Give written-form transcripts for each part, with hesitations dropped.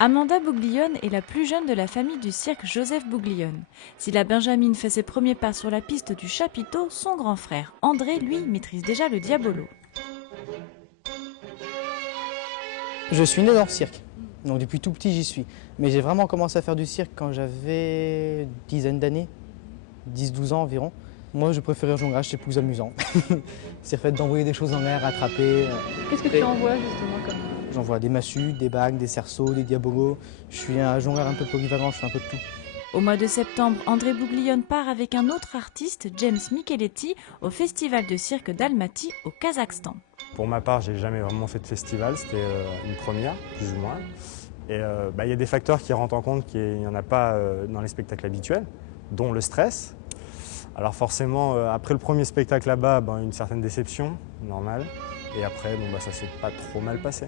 Amanda Bouglione est la plus jeune de la famille du cirque Joseph Bouglione. Si la Benjamine fait ses premiers pas sur la piste du chapiteau, son grand frère André, lui, maîtrise déjà le diabolo. Je suis né dans le cirque, donc depuis tout petit j'y suis. Mais j'ai vraiment commencé à faire du cirque quand j'avais une dizaine d'années, 10-12 ans environ. Moi je préférais le jonglage, c'est plus amusant. C'est le fait d'envoyer des choses en l'air, attraper. Qu'est-ce que tu envoies justement comme... J'envoie des massues, des bagues, des cerceaux, des diabolos. Je suis un jongleur un peu polyvalent, je fais un peu de tout. Au mois de septembre, André Bouglione part avec un autre artiste, James Micheletti, au festival de cirque d'Almaty au Kazakhstan. Pour ma part, j'ai jamais vraiment fait de festival, c'était une première, plus ou moins. Et y a des facteurs qui rentrent en compte qu'il n'y en a pas dans les spectacles habituels, dont le stress. Alors forcément, après le premier spectacle là-bas, une certaine déception, normale. Et après, ça s'est pas trop mal passé.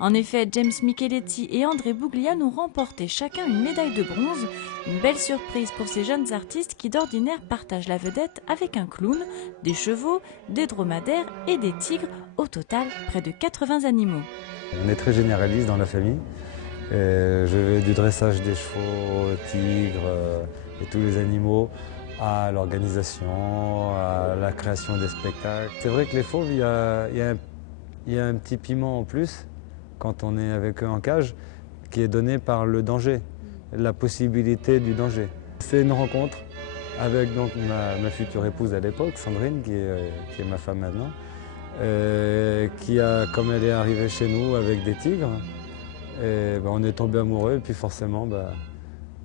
En effet, James Micheletti et André Bouglione ont remporté chacun une médaille de bronze. Une belle surprise pour ces jeunes artistes qui d'ordinaire partagent la vedette avec un clown, des chevaux, des dromadaires et des tigres. Au total, près de 80 animaux. On est très généraliste dans la famille. Je vais du dressage des chevaux, tigres et tous les animaux, à l'organisation, à la création des spectacles. C'est vrai que les fauves, il y a un petit piment en plus quand on est avec eux en cage, qui est donné par le danger, la possibilité du danger. C'est une rencontre avec donc, ma future épouse à l'époque, Sandrine, qui est ma femme maintenant, comme elle est arrivée chez nous avec des tigres, on est tombé amoureux et puis forcément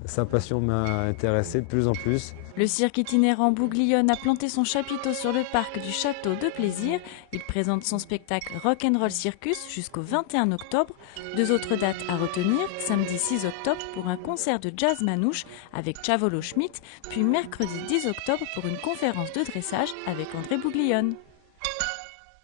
sa passion m'a intéressé de plus en plus. Le cirque itinérant Bouglione a planté son chapiteau sur le parc du Château de Plaisir. Il présente son spectacle Rock'n'Roll Circus jusqu'au 21 octobre. 2 autres dates à retenir, samedi 6 octobre pour un concert de jazz manouche avec Chavolo Schmidt, puis mercredi 10 octobre pour une conférence de dressage avec André Bouglione.